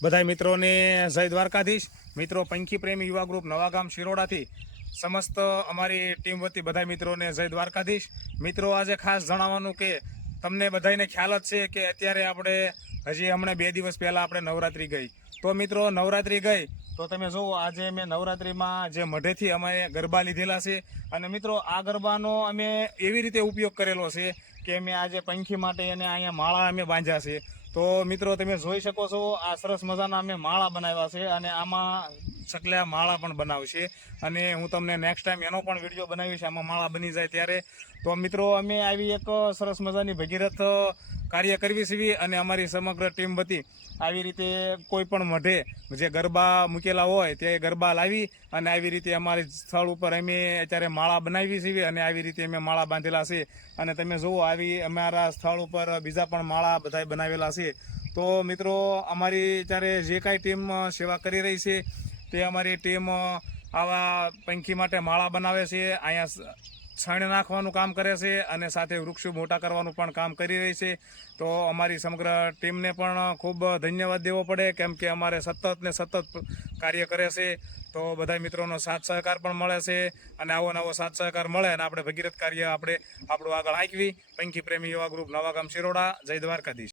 બધા મિત્રોને જય દ્વારકાધીશ। મિત્રો પંખી પ્રેમી યુવા ગ્રુપ નવાગામ શિરોડાથી સમસ્ત અમારી ટીમ વતી બધા મિત્રોને જય દ્વારકાધીશ। મિત્રો આજે ખાસ જણાવવાનું કે તમને બધાને ખ્યાલ જ છે કે અત્યારે આપણે હજી હમણાં 2 દિવસ પહેલાં આપણે નવરાત્રિ ગઈ। તો મિત્રો નવરાત્રિ ગઈ તો તમે જુઓ આજે અમે નવરાત્રિમાં જે મઢેથી અમે ગરબા લીધેલા છે અને મિત્રો આ ગરબાનો અમે એવી રીતે ઉપયોગ કરેલો છે કે અમે આજે પંખી માટે અને અહીંયા માળા અમે બાંધ્યા છે। તો મિત્રો તમે જોઈ શકો છો આ સરસ મજાના અમે માળા બનાવ્યા છે અને આમાં સકલા માળા પણ બનાવશે અને હું તમને નેક્સ્ટ ટાઈમ એનો પણ વિડીયો બનાવીશ આમાં માળા બની જાય ત્યારે। તો મિત્રો અમે આવી એક સરસ મજાની ભગીરથ કાર્ય કરવી છે અને અમારી સમગ્ર ટીમ વતી આવી રીતે કોઈ પણ મઢે જે ગરબા મૂકેલા હોય તે ગરબા લાવી અને આવી રીતે અમારી સ્થળ ઉપર અમે અત્યારે માળા બનાવી છે અને આવી રીતે અમે માળા બાંધેલા છે અને તમે જુઓ આવી અમારા સ્થળ ઉપર બીજા પણ માળા બધા બનાવેલા છે। તો મિત્રો અમારી અત્યારે જે કાંઈ ટીમ સેવા કરી રહી છે તે અમારી ટીમ આવા પંખી માટે માળા બનાવે છે, અહીંયા છાણ નાખવાનું કામ કરે છે અને સાથે વૃક્ષો મોટા કરવાનું પણ કામ કરી રહી છે। તો અમારી સમગ્ર ટીમને પણ ખૂબ ધન્યવાદ દેવો પડે કેમ કે અમારે સતત ને સતત કાર્ય કરે છે। તો બધા મિત્રોનો સાથ સહકાર પણ મળે છે અને આવો નવો સાથ સહકાર મળે અને આપણે ભગીરથ કાર્ય આપણે આપણું આગળ હાંકવી। પંખી પ્રેમી યુવા ગ્રુપ નવાગામ શિરોડા, જય દ્વારકાધીશ।